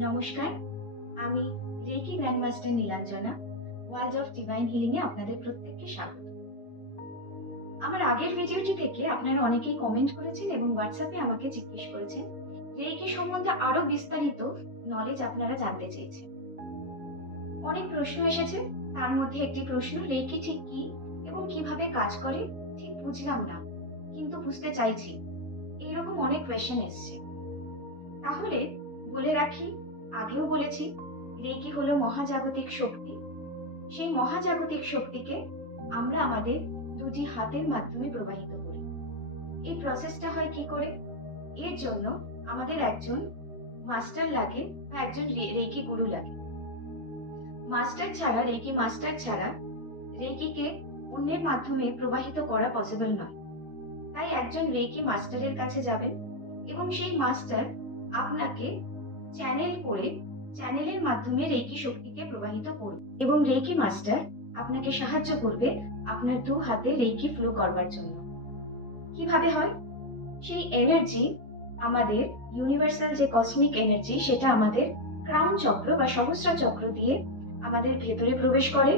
নমস্কার, আমি reiki grandmaster Nilanjana. World of divine healing এ আপনাদের প্রত্যেককে স্বাগত। আমার আগের ভিডিওটি থেকে আপনারা অনেকেই কমেন্ট করেছেন এবং হোয়াটসঅ্যাপে আমাকে জিজ্ঞেস করেছেন রেকি সম্বন্ধে আরো বিস্তারিত নলেজ আপনারা জানতে চেয়েছেন। অনেক প্রশ্ন এসেছে, তার মধ্যে একটি প্রশ্ন, রেকি ঠিক কি এবং কিভাবে কাজ করে ঠিক বুঝলাম না, কিন্তু বুঝতে চাইছি। এইরকম অনেক কোয়েশ্চেন এসছে। তাহলে বলে রাখি, আগেও বলেছি, রেকি হলো মহাজাগতিক শক্তি। সেই মহাজাগতিক শক্তিকে আমরা আমাদের দুটি হাতের মাধ্যমে প্রবাহিত করি। এই প্রসেসটা হয় কি করে? এর জন্য আমাদের একজন মাস্টার লাগে বা একজন রেকি গুরু লাগে। রেকি মাস্টার ছাড়া রেকিকে অন্যের মাধ্যমে প্রবাহিত করা পসিবল নয়। তাই একজন রেকি মাস্টারের কাছে যাবেন এবং সেই মাস্টার আপনাকে চ্যানেল করে চ্যানেলের মাধ্যমে রেকি শক্তিকে প্রবাহিত করবে এবং রেকি মাস্টার আপনাকে সাহায্য করবে আপনার দু হাতে রেকি ফ্লো করবার জন্য। কিভাবে হয়? সেই এনার্জি, আমাদের ইউনিভার্সাল যে কসমিক এনার্জি, সেটা আমাদের ক্রাউন চক্র বা সহস্র চক্র দিয়ে আমাদের ভেতরে প্রবেশ করে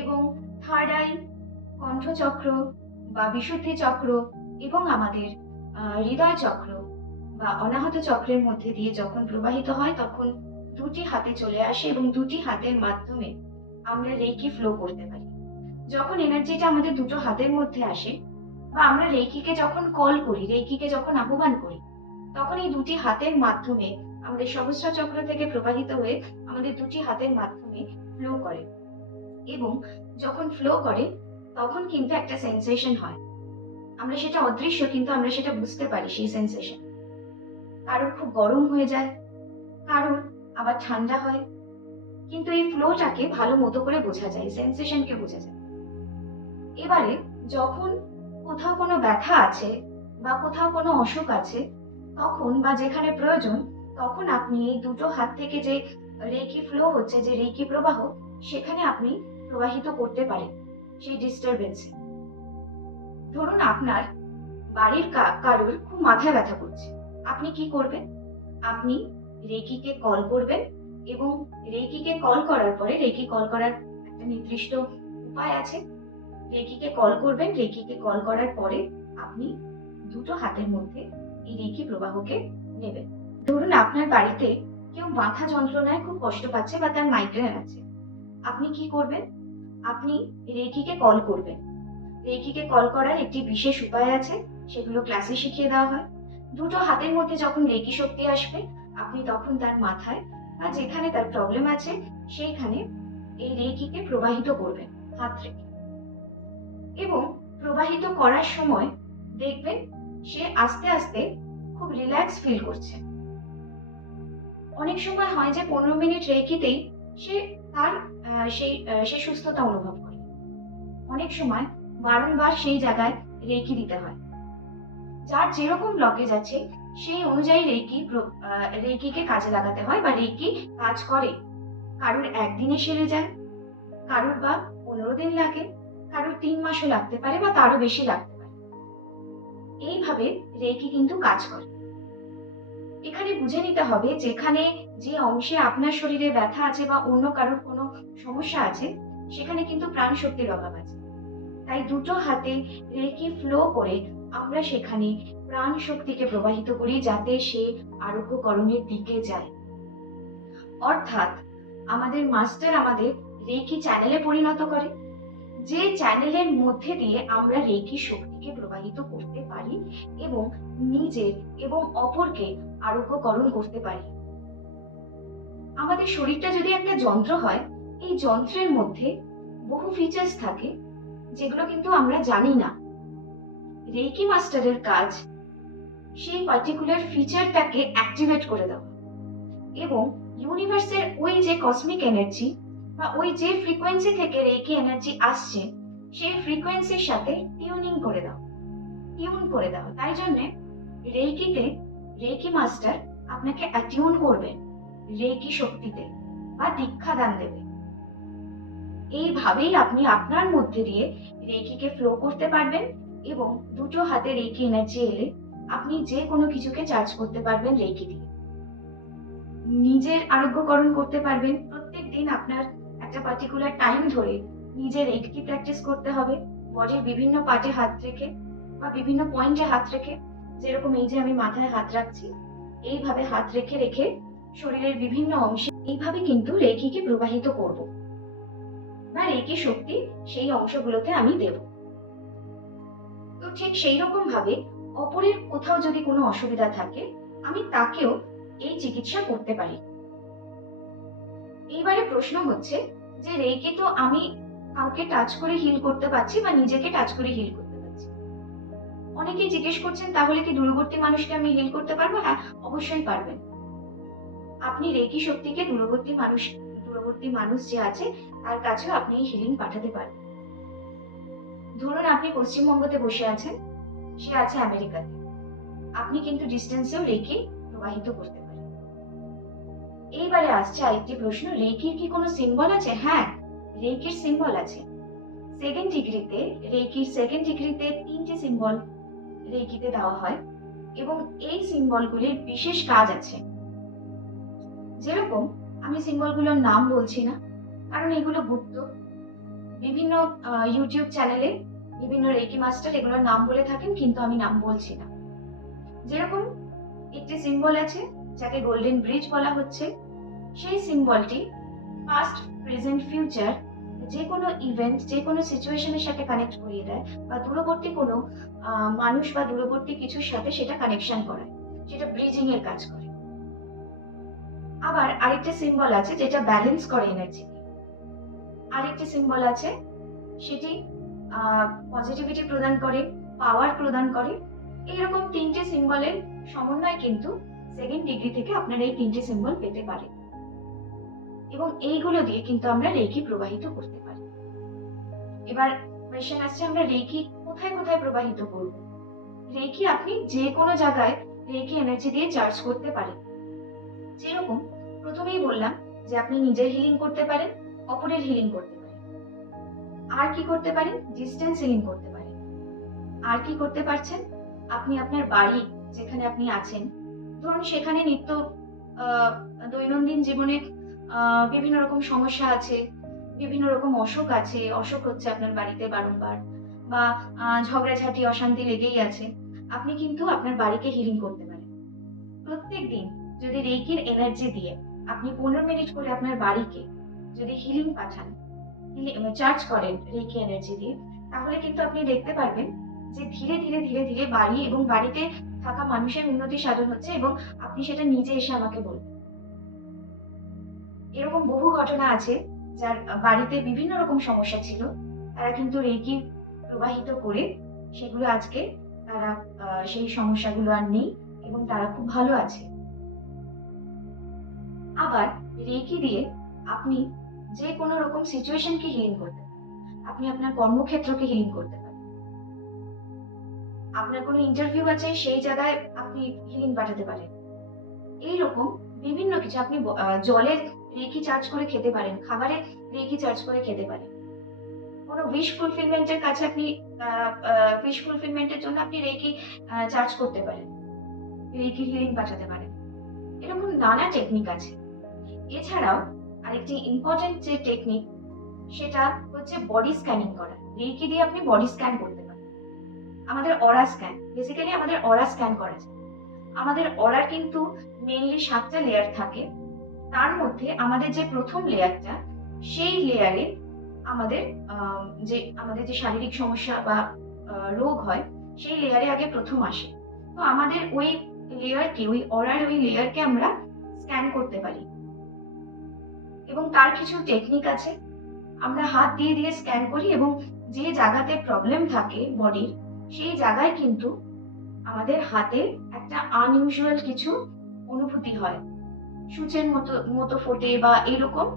এবং থার্ড আই, কণ্ঠচক্র বা বিশুদ্ধি চক্র এবং আমাদের হৃদয় চক্র বা অনাহত চক্রের মধ্যে দিয়ে যখন প্রবাহিত হয় তখন দুটি হাতে চলে আসে এবং দুটি হাতের মাধ্যমে আমরা রেকি ফ্লো করতে পারি। যখন এনার্জিটা আমাদের দুটো হাতের মধ্যে আসে বা আমরা রেকিকে যখন কল করি, রেকিকে যখন আহ্বান করি, তখন এই দুটি হাতের মাধ্যমে আমাদের সহস্র চক্র থেকে প্রবাহিত হয়ে আমাদের দুটি হাতের মাধ্যমে ফ্লো করে এবং যখন ফ্লো করে তখন কিন্তু একটা সেন্সেশন হয়। আমরা সেটা অদৃশ্য, কিন্তু আমরা সেটা বুঝতে পারি। সেই সেন্সেশন কারোর খুব গরম হয়ে যায়, কারোর আবার ঠান্ডা হয়, কিন্তু এই ফ্লোটাকে ভালো মতো করে বোঝা যায়, সেন্সেশনকে বোঝা যায়। এবারে যখন কোথাও কোনো ব্যথা আছে বা কোথাও কোনো অসুখ আছে, তখন বা যেখানে প্রয়োজন, তখন আপনি এই দুটো হাত থেকে যে রেকি ফ্লো হচ্ছে, যে রেকি প্রবাহ, সেখানে আপনি প্রবাহিত করতে পারেন সেই ডিস্টারবেন্সে। ধরুন আপনার বাড়ির কারোর খুব মাথা ব্যথা করছে, আপনি কি করবেন? আপনি রেকিকে কল করবেন এবং রেকিকে কল করার পরে, রেকি কল করার একটা নির্দিষ্ট উপায় আছে। রেকিকে কল করবেন, রেকিকে কল করার পরে আপনি দুটো হাতের মধ্যে এই রেকি প্রবাহকে নেবেন। ধরুন আপনার বাড়িতে কেউ মাথা যন্ত্রণায় খুব কষ্ট পাচ্ছে বা তার মাইগ্রেন আছে, আপনি কি করবেন? আপনি রেকিকে কল করবেন। রেকিকে কল করার একটি বিশেষ উপায় আছে, সেগুলো ক্লাসে শিখিয়ে দেওয়া হয়। দুটো হাতের মধ্যে যখন রেকি শক্তি আসবে, আপনি তখন তার মাথায় বা যেখানে তার প্রবলেম আছে সেইখানে এই রেকিকে প্রবাহিত করবেন হাত রেখে, এবং প্রবাহিত করার সময় দেখবেন সে আস্তে আস্তে খুব রিল্যাক্স ফিল করছে। অনেক সময় হয় যে 15 মিনিট রেকিতেই সে তার সে সুস্থতা অনুভব করে। অনেক সময় বারংবার সেই জায়গায় রেকি দিতে হয়। যার যেরকম ব্লকেজ আছে সেই অনুযায়ী রেকিকে কাজে লাগাতে হয় বা রেকি কাজ করে। কারোর একদিনে সেরে যায়, কারোর বা 15 দিন লাগে, কারোর 3 মাসও লাগতে পারে বা তারও বেশি লাগতে পারে। এইভাবে রেকি কিন্তু কাজ করে। এখানে বুঝে নিতে হবে, যেখানে যে অংশে আপনার শরীরে ব্যথা আছে বা অন্য কারোর কোনো সমস্যা আছে, সেখানে কিন্তু প্রাণ শক্তির অভাব আছে। তাই দুটো হাতে রেকি ফ্লো করে আমরা সেখানে প্রাণ শক্তিকে প্রবাহিত করি, যাতে সে আরোগ্যকরণের দিকে যায়। অর্থাৎ আমাদের মাস্টার আমাদের রেকি চ্যানেলে পরিণত করে, যে চ্যানেলের মধ্যে দিয়ে আমরা রেকি শক্তিকে প্রবাহিত করতে পারি এবং নিজের এবং অপরকে আরোগ্যকরণ করতে পারি। আমাদের শরীরটা যদি একটা যন্ত্র হয়, এই যন্ত্রের মধ্যে বহু ফিচার্স থাকে যেগুলো কিন্তু আমরা জানি না। রেকি মাস্টারের কাজ সেই পার্টিকুলার ফিচারটাকে অ্যাক্টিভেট করে দেওয়া এবং ইউনিভার্সের ওই যে কসমিক এনার্জি বা ওই যে ফ্রিকোয়েন্সি থেকে রেকি এনার্জি আসছে, সেই ফ্রিকোয়েন্সির সাথে টিউন করে দাও। তাই জন্য রেকিতে রেকি মাস্টার আপনাকে অ্যাটিউন করবে রেকি শক্তিতে বা দীক্ষা দান দেবে। এইভাবেই আপনি আপনার মধ্যে দিয়ে রেকিকে ফ্লো করতে পারবেন এবং দুটো হাতে রেকি এনার্জি এলে আপনি যে কোনো কিছুকে চার্জ করতে পারবেন রেকি দিয়ে। নিজের আরোগ্যকরণ করতে পারবেন। প্রত্যেকদিন আপনার একটা পার্টিকুলার টাইম ধরে নিজের রেকি প্র্যাকটিস করতে হবে। বডির বিভিন্ন পার্টে হাত রেখে বা বিভিন্ন পয়েন্টে হাত রেখে, যেরকম এই যে আমি মাথায় হাত রাখছি, এইভাবে হাত রেখে রেখে শরীরের বিভিন্ন অংশে এইভাবে কিন্তু রেকিকে প্রবাহিত করব বা রেকি শক্তি সেই অংশগুলোতে আমি দেব। তো ঠিক সেই রকম ভাবে অপরের কোথাও যদি কোনো অসুবিধা থাকে, আমি তাকেও এই চিকিৎসা করতে পারি। এইবারে প্রশ্ন হচ্ছে যে রেকি তো আমি কাউকে টাচ করে হিল করতে পারছি বা নিজেকে টাচ করে হিল করতে পারছি। অনেকেই জিজ্ঞেস করছেন তাহলে কি দূরবর্তী মানুষকে আমি হিল করতে পারবো? হ্যাঁ, অবশ্যই পারবেন। আপনি রেকি শক্তিকে দূরবর্তী মানুষ যে আছে তার কাছেও আপনি এই হিলিং পাঠাতে পারবেন। ধরুন আপনি পশ্চিমবঙ্গতে বসে আছেন, সে আছে আমেরিকাতে। আপনি কিন্তু ডিস্টেন্সেও রেকি প্রবাহিত করতে পারেন। এইবারে আসছে আরেকটি প্রশ্ন, রেকির কি কোনো সিম্বল আছে? হ্যাঁ, রেকির সিম্বল আছে। রেকির সেকেন্ড ডিগ্রিতে 3টি সিম্বল রেকিতে দেওয়া হয় এবং এই সিম্বলগুলির বিশেষ কাজ আছে। যেরকম আমি সিম্বলগুলোর নাম বলছি না, কারণ এগুলো গুপ্ত। বিভিন্ন ইউটিউব চ্যানেলে বিভিন্ন রেকি মাস্টার এগুলোর নাম বলে থাকেন, কিন্তু আমি নাম বলছি না। যেরকম একটি সিম্বল আছে যাকে গোল্ডেন ব্রিজ বলা হচ্ছে, সেই সিম্বলটি পাস্ট, প্রেজেন্ট, ফিউচার যে কোনো ইভেন্ট, যে কোনো সিচুয়েশনের সাথে কানেক্ট করিয়ে দেয় বা দূরবর্তী কোনো মানুষ বা দূরবর্তী কিছুর সাথে সেটা কানেকশন করায়, সেটা ব্রিজিং এর কাজ করে। আবার আরেকটা সিম্বল আছে যেটা ব্যালেন্স করে এনার্জি। আরেকটি সিম্বল আছে সেটি পজিটিভিটি প্রদান করে, পাওয়ার প্রদান করে। এইরকম 3টে সিম্বলের সমন্বয় কিন্তু সেকেন্ড ডিগ্রি থেকে আপনারা এই 3টে সিম্বল পেতে পারেন এবং এইগুলো দিয়ে কিন্তু আমরা রেকি প্রবাহিত করতে পারি। এবার কোয়েশ্চেন আসছে, আমরা রেকি কোথায় কোথায় প্রবাহিত করব? রেকি আপনি যে কোনো জায়গায় রেকি এনার্জি দিয়ে চার্জ করতে পারেন। যেরকম প্রথমেই বললাম যে আপনি নিজের হিলিং করতে পারেন, অপরের হিলিং করতে পারেন। আর কি করতে পারেন? ডিস্টেন্স হিলিং করতে পারেন। আর কি করতে পারছেন? আপনি আপনার বাড়ি যেখানে আপনি আছেন, ধরুন সেখানে নিত্য দৈনন্দিন জীবনে বিভিন্ন রকম সমস্যা আছে, বিভিন্ন রকম অসুখ আছে, অসুখ হচ্ছে আপনার বাড়িতে বারংবার, বা ঝগড়াঝাটি অশান্তি লেগেই আছে, আপনি কিন্তু আপনার বাড়িকে হিলিং করতে পারেন। প্রত্যেক দিন যদি রেকির এনার্জি দিয়ে আপনি 15 মিনিট করে আপনার বাড়িকে যদি হিলিং পাঠান, চার্জ করেন রেকি এনার্জি দিয়ে, তাহলে কিন্তু আপনি দেখতে পারবেন যে ধীরে ধীরে ধীরে ধীরে বাড়ি এবং বাড়িতে থাকা মানুষের উন্নতি সাধন হচ্ছে এবং আপনি সেটা নিজে এসে আমাকে বলবেন। এরকম বহু ঘটনা আছে যার বাড়িতে বিভিন্ন রকম সমস্যা ছিল, তারা কিন্তু রেকি প্রবাহিত করে সেগুলো আজকে তারা সেই সমস্যাগুলো আর নেই এবং তারা খুব ভালো আছে। আবার রেকি দিয়ে আপনি যে কোনো রকম সিচুয়েশনকে হিলিং করতে পারেন। আপনি আপনার কর্মক্ষেত্রকে হিলিং করতে পারেন। আপনার কোনো ইন্টারভিউ আছে, সেই জায়গায় আপনি হিলিং পাঠাতে পারেন। এইরকম বিভিন্ন কিছু আপনি জলে রেকি চার্জ করে খেতে পারেন, খাবারে রেকি চার্জ করে খেতে পারেন। কোনো উইশ ফুলফিলমেন্টের কাছে আপনি উইশ ফুলফিলমেন্টের জন্য আপনি রেকি চার্জ করতে পারেন, রেকি হিলিং পাঠাতে পারেন। এরকম নানা টেকনিক আছে। এছাড়াও আরেকটি ইম্পর্টেন্ট যে টেকনিক, সেটা হচ্ছে বডি স্ক্যানিং করা। রেকি দিয়ে আপনি বডি স্ক্যান করতে পারেন। আমাদের অরা স্ক্যান, বেসিক্যালি আমাদের অরা স্ক্যান করা যায়। আমাদের অরার কিন্তু মেইনলি 7টা লেয়ার থাকে। তার মধ্যে আমাদের যে প্রথম লেয়ারটা, সেই লেয়ারে আমাদের যে শারীরিক সমস্যা বা রোগ হয়, সেই লেয়ারে আগে প্রথম আসে। তো আমাদের ওই লেয়ারকে, ওই অরার ওই লেয়ারকে আমরা স্ক্যান করতে পারি এবং তার কিছু টেকনিক আছে। আমরা হাত দিয়ে দিয়ে স্ক্যান করি এবং যে জায়গাতে প্রবলেম থাকে বডির, সেই জায়গায় কিন্তু আমাদের হাতে একটা আনইউজুয়াল কিছু অনুভূতি হয়, সূচের মতো ফোটে বা এরকম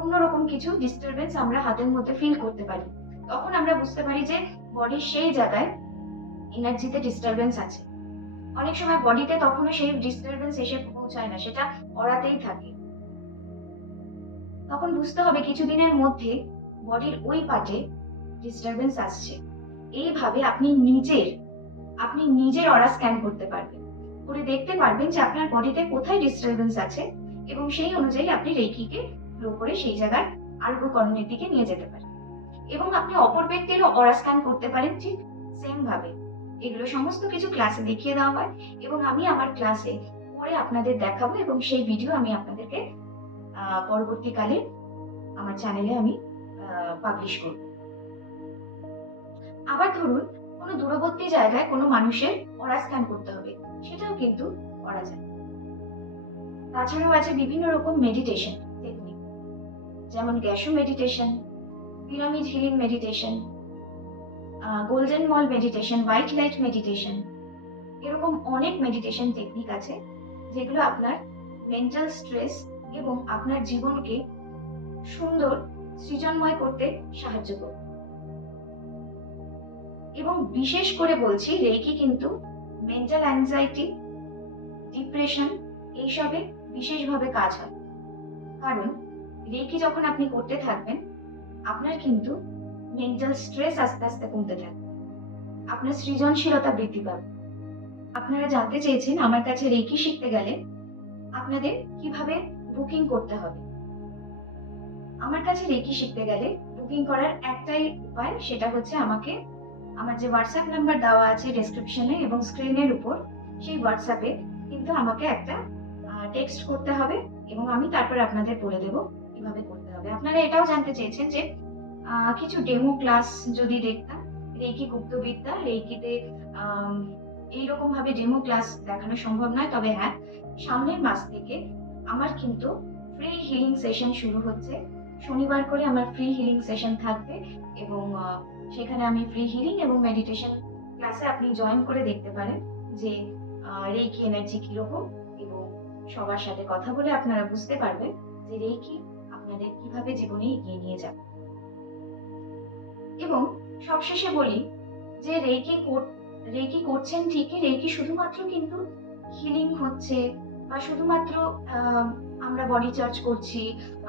অন্যরকম কিছু ডিস্টারবেন্স আমরা হাতের মধ্যে ফিল করতে পারি। তখন আমরা বুঝতে পারি যে বডির সেই জায়গায় এনার্জিতে ডিস্টারবেন্স আছে। অনেক সময় বডিতে তখনও সেই ডিস্টারবেন্স এসে পৌঁছায় না, সেটা অরাতেই থাকে। তখন বুঝতে হবে কিছুদিনের মধ্যে বডির ওই পার্টে ডিস্টারবেন্স আসছে। এইভাবে আপনি নিজের অরা স্ক্যান করতে পারবেন, করে দেখতে পারবেন যে আপনার বডিতে কোথায় ডিস্টারবেন্স আছে এবং সেই অনুযায়ী আপনি রেকিকে ফ্লো করে সেই জায়গার আরোগ্যকরণের দিকে নিয়ে যেতে পারেন। এবং আপনি অপর ব্যক্তিরও অরা স্ক্যান করতে পারেন ঠিক সেম ভাবে। এগুলো সমস্ত কিছু ক্লাসে দেখিয়ে দেওয়া হয় এবং আমি আমার ক্লাসে করে আপনাদের দেখাবো এবং সেই ভিডিও আমি আপনাদেরকে পরবর্তীকালে আমার চ্যানেলে আমি পাবলিশ করব। আবার ধরুন কোনো দূরবর্তী জায়গায় কোনো মানুষের অরা স্ক্যান করতে হবে, সেটাও কিন্তু করা যায়। তাছাড়াও আছে বিভিন্ন রকম মেডিটেশন টেকনিক, যেমন গ্যাসো meditation, pyramid healing meditation, golden মল মেডিটেশন, হোয়াইট লাইট মেডিটেশন, এরকম অনেক মেডিটেশন টেকনিক আছে যেগুলো আপনার মেন্টাল স্ট্রেস এবং আপনার জীবনকে সুন্দর সৃজনময় করতে সাহায্য করবে। এবং বিশেষ করে বলছি, রেকি কিন্তু মেন্টাল অ্যাংজাইটি, ডিপ্রেশন এইসবে বিশেষভাবে কাজ হয়। কারণ রেকি যখন আপনি করতে থাকবেন, আপনার কিন্তু মেন্টাল স্ট্রেস আস্তে আস্তে কমতে থাকবে, আপনার সৃজনশীলতা বৃদ্ধি পাবে। আপনারা জানতে চেয়েছেন আমার কাছে রেকি শিখতে গেলে আপনাদের কিভাবে বুকিং করতে হবে। আমার কাছে রেকি শিখতে গেলে বুকিং করার একটাই উপায়, সেটা হচ্ছে আমাকে আমার যে হোয়াটসঅ্যাপ নাম্বার দেওয়া আছে ডেসক্রিপশনে এবং স্ক্রিনের উপর, সেই হোয়াটসঅ্যাপে কিন্তু আমাকে একটা টেক্সট করতে হবে এবং আমি তারপর আপনাদের বলে দেব কিভাবে করতে হবে। আপনারা এটাও জানতে চেয়েছেন যে কিছু ডেমো ক্লাস যদি দেখতাম, রেকি গুপ্তবিদ্যা, রেকিতে এইরকম ভাবে ডেমো ক্লাস দেখানো সম্ভব নয়, তবে হ্যাঁ, সামনের মাস থেকে আমার কিন্তু ফ্রি হিলিং সেশন শুরু হচ্ছে। শনিবার করে আমার ফ্রি হিলিং সেশন থাকবে এবং সেখানে আমি ফ্রি হিলিং এবং মেডিটেশন ক্লাসে আপনি জয়েন করে দেখতে পারেন যে রেকি এনার্জি কিরকম, এবং সবার সাথে কথা বলে আপনারা বুঝতে পারবেন যে রেকি আপনাদের কিভাবে জীবনে এগিয়ে নিয়ে যাবে। এবং সবশেষে বলি যে রেকি করছেন ঠিকই, রেকি শুধুমাত্র কিন্তু হিলিং হচ্ছে বা শুধুমাত্র আমরা বডি চার্জ করছি,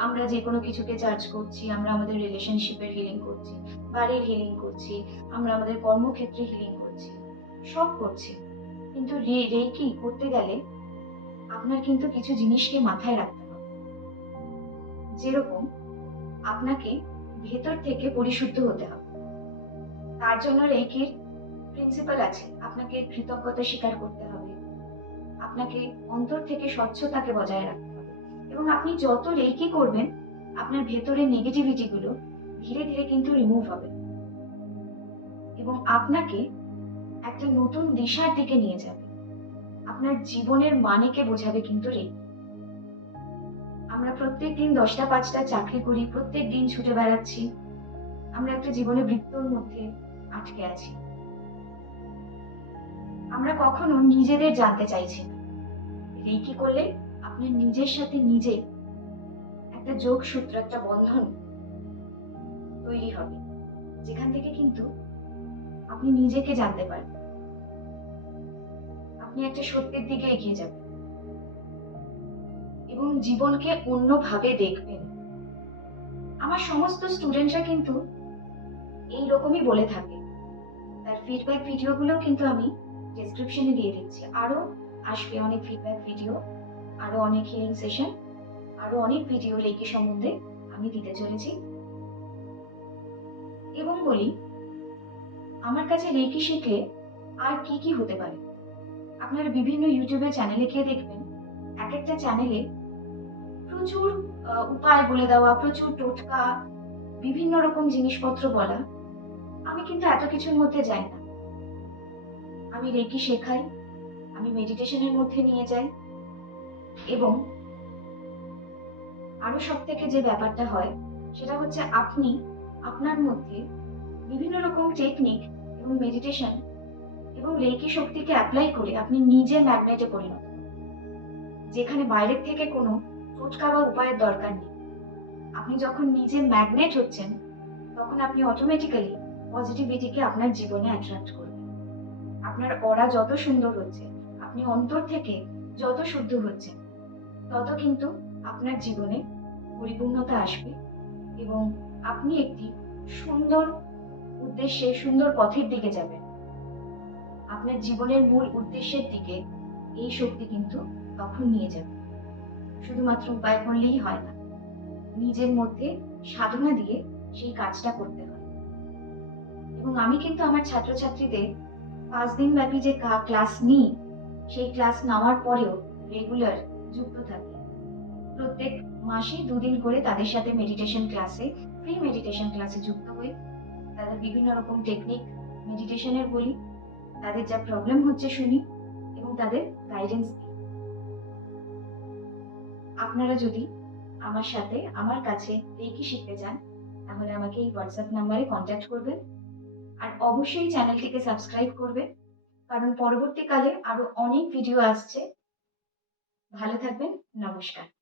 আমরা যে কোনো কিছুকে চার্জ করছি, আমরা আমাদের রিলেশনশিপের হিলিং করছি, বাড়ির হিলিং করছি, আমরা আমাদের কর্মক্ষেত্রে হিলিং করছি, সব করছি। কিন্তু রেকি করতে গেলে আপনার কিন্তু কিছু জিনিসকে মাথায় রাখতে হবে। যেরকম আপনাকে ভেতর থেকে পরিশুদ্ধ হতে হবে। তার জন্য রেকির প্রিন্সিপাল আছে, আপনাকে কৃতজ্ঞতা স্বীকার করতে হবে, আপনাকে অন্তর থেকে স্বচ্ছতাকে বজায় রাখতে হবে। এবং আপনি যত রেকি করবেন, আপনার ভেতরের নেগেটিভিটি গুলো ধীরে ধীরে কিন্তু রিমুভ হবে এবং আপনাকে একটা নতুন দিশার দিকে নিয়ে যাবে। আপনার জীবনের মানেকে বোঝাবে কিন্তু রেকি। আমরা প্রত্যেকদিন 10টা 5টা চাকরি করি, প্রত্যেক দিন ছুটে বেড়াচ্ছি, আমরা একটা জীবনে বৃত্তর মধ্যে আটকে আছি। আমরা কখনো নিজেদের জানতে চাইছি না। রেকি করলে আপনার নিজের সাথে নিজে একটা যোগসূত্র, একটা বন্ধন তৈরি হবে, যেখান থেকে কিন্তু আপনি নিজেকে জানতে পারবেন, আপনি একটা সত্যের দিকে এগিয়ে যাবেন এবং জীবনকে অন্যভাবে দেখবেন। আমার সমস্ত স্টুডেন্টরা কিন্তু এইরকমই বলে থাকে। তার ফিডব্যাক ভিডিওগুলো কিন্তু আমি ডেসক্রিপশনে দিয়ে দিচ্ছি। আরো আসবে অনেক ফিডব্যাক ভিডিও, আরো অনেক হিলিং সেশন, আরো অনেক ভিডিও রেকি সম্বন্ধে আমি দিতে চলেছি। এবং বলি, আমার কাছে রেকি শিখলে আর কি কি হতে পারে। আপনারা বিভিন্ন ইউটিউবে চ্যানেলে গিয়ে দেখবেন, এক একটা চ্যানেলে প্রচুর উপায় বলে দেওয়া, প্রচুর টোটকা, বিভিন্ন রকম জিনিসপত্র বলা। আমি কিন্তু এত কিছুর মধ্যে যাই না। আমি রেকি শেখাই, আমি মেডিটেশনের মধ্যে নিয়ে যাই এবং আরো সব থেকে যে ব্যাপারটা হয় সেটা হচ্ছে আপনি আপনার মধ্যে বিভিন্ন রকম টেকনিক এবং মেডিটেশন এবং রেকি শক্তিকে অ্যাপ্লাই করে আপনি নিজে ম্যাগনেটে পরিণত হন, যেখানে বাইরের থেকে কোনো টোটকা বা উপায়ের দরকার নেই। আপনি যখন নিজে ম্যাগনেট হচ্ছেন, তখন আপনি অটোমেটিক্যালি পজিটিভিটিকে আপনার জীবনে অ্যাট্রাক্ট করবেন। আপনার অরা যত সুন্দর হচ্ছে, আপনি অন্তর থেকে যত শুদ্ধ হচ্ছেন, তত কিন্তু আপনার জীবনে পরিপূর্ণতা আসবে এবং আপনি একটি সুন্দর উদ্দেশ্যে, সুন্দর পথের দিকে যাবেন। আপনার জীবনের মূল উদ্দেশ্যের দিকে এই শক্তি কিন্তু তখন নিয়ে যাবে। শুধুমাত্র উপায় করলেই হয় না, নিজের মধ্যে সাধনা দিয়ে সেই কাজটা করতে হয়। এবং আমি কিন্তু আমার ছাত্রছাত্রীদের 5 দিন ব্যাপী যে ক্লাস নিই, সেই ক্লাস নেওয়ার পরেও রেগুলার যুক্ত থাকি। প্রত্যেক মাসে 2 দিন করে তাদের সাথে ফ্রি মেডিটেশন ক্লাসে যুক্ত হই। তাদের বিভিন্ন রকম টেকনিক মেডিটেশনের বলি, তাদের যা প্রবলেম হচ্ছে শুনি এবং তাদের গাইডেন্স দিই। আপনারা যদি আমার কাছে রেকি শিখতে চান, তাহলে আমাকে এই হোয়াটসঅ্যাপ নাম্বারে কন্ট্যাক্ট করবেন। আর অবশ্যই চ্যানেলটিকে সাবস্ক্রাইব করবেন, কারণ পরবর্তীকালে আরো অনেক ভিডিও আসছে। ভালো থাকবেন। নমস্কার।